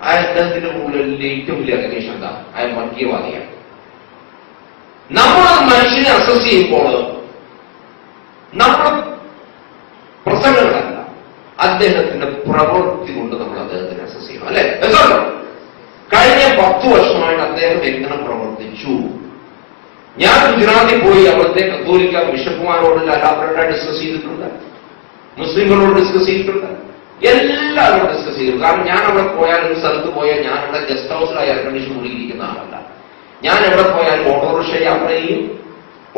അദ്ദേഹത്തിന്റെ മുകളിൽ ഏറ്റവും വലിയ അന്വേഷണം എന്താ? അയാൾ വർഗീയവാദിയാണ്. നമ്മൾ മനുഷ്യനെ അസസ് ചെയ്യുമ്പോൾ നമ്മൾ പ്രസംഗങ്ങളല്ല, അദ്ദേഹത്തിന്റെ പ്രവൃത്തി കൊണ്ട് നമ്മൾ അദ്ദേഹത്തിനെ അസസ് ചെയ്യണം, അല്ലെ? കഴിഞ്ഞ 10 വർഷമായിട്ട് അദ്ദേഹം എങ്ങനെ പ്രവർത്തിച്ചു? ഞാൻ ഗുജറാത്തിൽ പോയി അവിടുത്തെ കത്തോലിക്ക ബിഷപ്പുമാരോട് എല്ലാവരോട് ഡിസ്കസ് ചെയ്തിട്ടുണ്ട്, മുസ്ലിങ്ങളോട് ഡിസ്കസ് ചെയ്തിട്ടുണ്ട്, എല്ലാവരോടും ഡിസ്കസ് ചെയ്തു. കാരണം ഞാൻ അവിടെ പോയാൽ, ഒരു സ്ഥലത്ത് പോയാൽ ഞാൻ അവിടെ ഗസ്റ്റ് ഹൗസിൽ എയർ കണ്ടീഷൻ മുറിയിരിക്കുന്ന ആളല്ല. ഞാൻ എവിടെ പോയാൽ ഓട്ടോറിക്ഷ യാത്ര ചെയ്യും,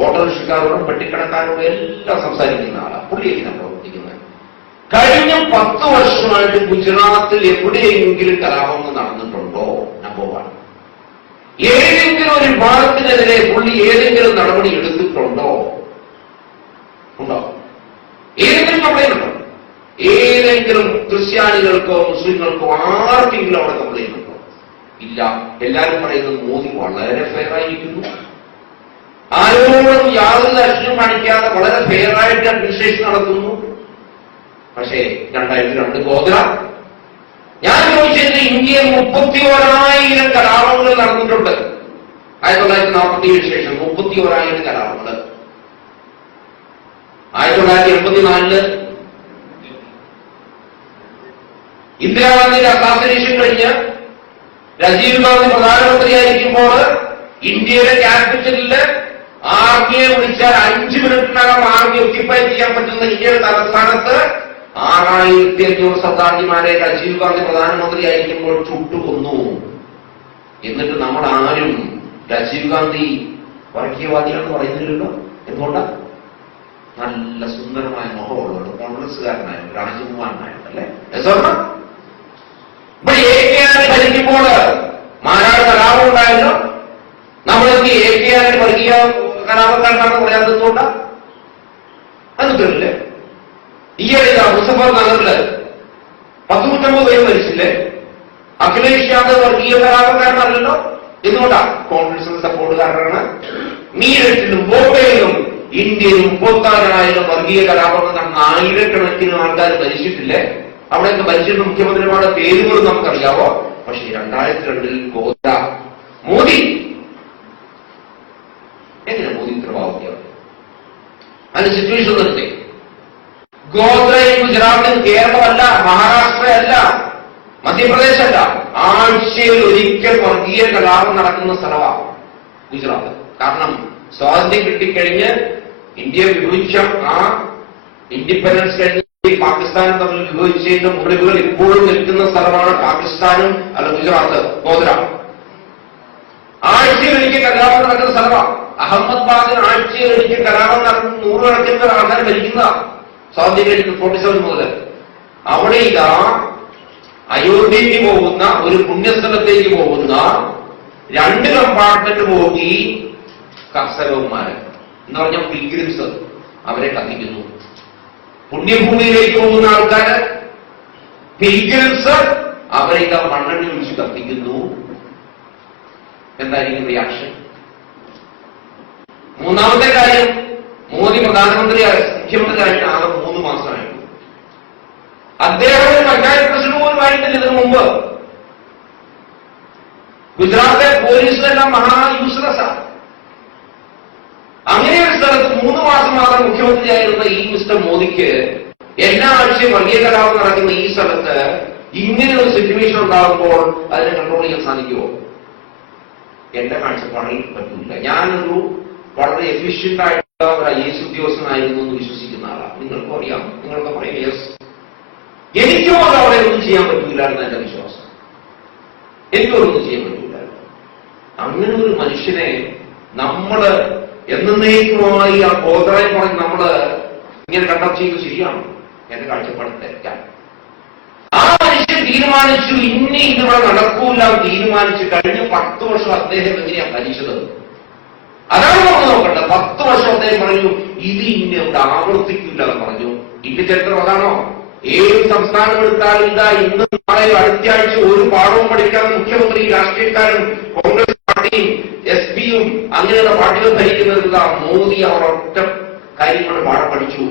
ഓട്ടോറിക്ഷക്കാരോടും പെട്ടിക്കടക്കാരോടും എല്ലാം സംസാരിക്കുന്ന ആളാണ്. പുള്ളിയാണ് പ്രവർത്തിക്കുന്നത്. കഴിഞ്ഞ 10 വർഷമായിട്ട് ഗുജറാത്തിൽ എവിടെയെങ്കിലും കലാപങ്ങൾ നടന്നിട്ടുണ്ടോ? നമ്പർ 1. ഏതെങ്കിലും ഒരു വിഭാഗത്തിനെതിരെ പുള്ളി ഏതെങ്കിലും നടപടി എടുത്തിട്ടുണ്ടോ? ഉണ്ടോ? ഏതെങ്കിലും കംപ്ലൈന്റ് ഉണ്ടോ? ഏതെങ്കിലും ക്രിസ്ത്യാനികൾക്കോ മുസ്ലിങ്ങൾക്കോ ആർക്കെങ്കിലും അവിടെ കംപ്ലൈന്റ് ഉണ്ടോ? ഇല്ല. എല്ലാവരും പറയുന്നത് മോദി വളരെ ഫെയർ ആയിരിക്കുന്നു, ആരോടും യാതൊരു ദർശനം കാണിക്കാതെ വളരെ ഫെയർ ആയിട്ട് അഡ്മിനിസ്ട്രേഷൻ നടത്തുന്നു. പക്ഷേ 2002 ഗോത്ര, ഞാൻ ചോദിച്ചത് ഇന്ത്യയിൽ 31,000 കലാപങ്ങൾ നടന്നിട്ടുണ്ട്. 1947 ശേഷം 31,000 കലാപങ്ങൾ. 1984 ഇന്ദിരാഗാന്ധിയുടെ അസാസിനേഷൻ കഴിഞ്ഞ് രാജീവ് ഗാന്ധി പ്രധാനമന്ത്രിയായിരിക്കുമ്പോൾ ഇന്ത്യയിലെ ക്യാപിറ്റലില് ആർമിയെ വിളിച്ചാൽ 5 മിനിറ്റിനകം ആർമി ഒക്യുപ്പൈ ചെയ്യാൻ പറ്റുന്ന ഇന്ത്യയുടെ തലസ്ഥാനത്ത് 6,500 സർദാർജിമാരെ രാജീവ് ഗാന്ധി പ്രധാനമന്ത്രിയായിരിക്കുമ്പോൾ ചുട്ടുകൊന്നു. എന്നിട്ട് നമ്മൾ ആരും രാജീവ് ഗാന്ധി വർഗീയവാദിയാണെന്ന് പറയുന്നില്ലല്ലോ. എന്തുകൊണ്ടാ? നല്ല സുന്ദരമായ മുഖമുള്ളവർ, കോൺഗ്രസ്സുകാരനായിരുന്നു, രാജകുമാരനായിട്ടല്ലേ? ഇവിടെ AK ഭരിക്കുമ്പോൾ മാരാട് കലാപം ഉണ്ടായല്ലോ. നമ്മളെന്ത് AK വർഗീയ കലാപക്കാരനാണ് പറയാത്തതുകൊണ്ടാ? അതൊക്കെ ഈയിടെ മുസഫർ നഗറില് 190 പേര് മരിച്ചില്ലേ? അഖിലേഷ് യാദവ് വർഗീയ കലാപക്കാരനല്ലല്ലോ. എന്തുകൊണ്ടാ? കോൺഗ്രസിന്റെ സപ്പോർട്ടുകാരനാണ്. മീററ്റിലും ബോംബെയിലും ഇന്ത്യയിൽ 34,000 വർഗീയ കലാപങ്ങൾ നടന്ന 1000കണക്കിന് ആൾക്കാർ മരിച്ചിട്ടില്ലേ? അവിടെയൊക്കെ മരിച്ചിട്ട് മുഖ്യമന്ത്രിമാരുടെ പേരുകളും നമുക്കറിയാവോ. പക്ഷേ 2002 ഗോത്ര മോദി എങ്ങനെ മോദി ഉത്തരവാദിത്വം? അതിന്റെ സിറ്റുവേഷൻ നിർത്തി. ഗോത്രയും ഗുജറാത്തും കേരളമല്ല, മഹാരാഷ്ട്രയല്ല, മധ്യപ്രദേശല്ല, ആഴ്ചയിൽ ഒരിക്കൽ വർഗീയ കലാപം നടക്കുന്ന സ്ഥലമാണ് ഗുജറാത്ത്. കാരണം സ്വാതന്ത്ര്യം കിട്ടിക്കഴിഞ്ഞ് ഇന്ത്യ വിഭജിച്ച ആ ഇൻഡിപെൻഡൻസ് കഴിഞ്ഞ് പാകിസ്ഥാനും തമ്മിൽ വിഭജിച്ചതിന്റെ മുറിവുകൾ ഇപ്പോഴും നിൽക്കുന്ന സ്ഥലമാണ് പാകിസ്ഥാനും അല്ല ഗുജറാത്ത്, ഗോത്ര. ആഴ്ചയിൽ ഒരിക്കൽ കലാപം നടക്കുന്ന സ്ഥലമാണ്. അഹമ്മദാബാദിന് ആഴ്ചയിൽ ഒരിക്കൽ കലാപം നടക്കുന്ന 100 കണക്കിന് ആൾക്കാർ ഭരിക്കുന്ന സ്വാതന്ത്ര്യം കഴിഞ്ഞ് 47 മുതൽ. അവിടെ ഇതാ അയോധ്യയ്ക്ക് പോകുന്ന ഒരു പുണ്യസ്ഥലത്തേക്ക് പോകുന്ന 2 കമ്പാർട്ട്മെന്റ് പോയി കർഷകന്മാര് എന്ന് പറഞ്ഞ പിൽഗ്രിംസ് അവരെ കത്തിക്കുന്നു. പുണ്യഭൂമിയിലേക്ക് പോകുന്ന ആൾക്കാര് പിൽഗ്രിംസ് അവരെ ഇതാ മണ്ണെണ്ണ ഒഴിച്ച് കത്തിക്കുന്നു. എന്തായിരിക്കും റിയാക്ഷൻ? മൂന്നാമത്തെ കാര്യം, മോദി മുഖ്യമന്ത്രിയായിട്ട് ആകെ 3 മാസമായിരുന്നു. അദ്ദേഹം ഒരു പഞ്ചായത്ത് പ്രസിഡന്റ് പോലും ആയിട്ടില്ല ഇതിനു മുമ്പ്. ഗുജറാത്തിലെ പോലീസിലെല്ലാം മഹാ യൂസ്ലെസ്സാണ്. അങ്ങനെ ഒരു സ്ഥലത്ത് 3 മാസം മാത്രം മുഖ്യമന്ത്രിയായിരുന്ന ഈ മിസ്റ്റർ മോദിക്ക് എല്ലാ ആഴ്ചയും വർഗീയ കലാപം നടക്കുന്ന ഈ സ്ഥലത്ത് ഇങ്ങനെ ഒരു സിറ്റുവേഷൻ ഉണ്ടാകുമ്പോൾ അതിനെ കൺട്രോൾ ചെയ്യാൻ സാധിക്കുമോ? എന്റെ കാഴ്ചപ്പാടിൽ പറ്റില്ല. ഞാനൊരു വളരെ എഫിഷ്യന്റ് ആയിട്ടുള്ള ഒരു IAS ഉദ്യോഗസ്ഥനായിരുന്നു എന്ന് വിശ്വസിക്കുന്ന ആളാണ്. നിങ്ങൾക്കും അറിയാം, നിങ്ങളൊക്കെ പറയും യെസ്. എനിക്കും അത് അവിടെ ഒന്നും ചെയ്യാൻ പറ്റൂലായിരുന്നു എന്റെ വിശ്വാസം. എനിക്കും ഒന്നും ചെയ്യാൻ പറ്റൂലായിരുന്നു. അങ്ങനെ ഒരു മനുഷ്യനെ നമ്മള് എന്നേക്കുമായി ആ ഗോത്രയെ പറഞ്ഞ് നമ്മള് ഇങ്ങനെ കണ്ടക്ട് ചെയ്യുന്നത് ശരിയാണ്? എന്റെ കാഴ്ചപ്പാട് തെറ്റാണ്. ആ മനുഷ്യൻ തീരുമാനിച്ചു ഇനി ഇതിവിടെ നടക്കൂല തീരുമാനിച്ചു. കഴിഞ്ഞ 10 വർഷം അദ്ദേഹം എങ്ങനെയാണ് ഭരിച്ചത്? അതാണ് നമ്മൾ നോക്കട്ടെ. 10 വർഷം അദ്ദേഹം പറഞ്ഞു ഇത് ഇനി അവിടെ ആവർത്തിക്കില്ല എന്ന് പറഞ്ഞു. ഇന്ത്യ ചരിത്രം അതാണോ? ഏത് സംസ്ഥാനം എടുത്താലും ഇതാ ഇന്ന് നാളെ അടുത്ത ആഴ്ച ഒരു പാഠവും പഠിക്കാൻ മുഖ്യമന്ത്രി, രാഷ്ട്രീയക്കാരും, കോൺഗ്രസ് പാർട്ടിയും SPയും അങ്ങനെയുള്ള പാർട്ടികൾ ഭരിക്കുന്നത് മോദി അവർ ഒറ്റ കാര്യങ്ങൾ പാഠം പഠിച്ചു.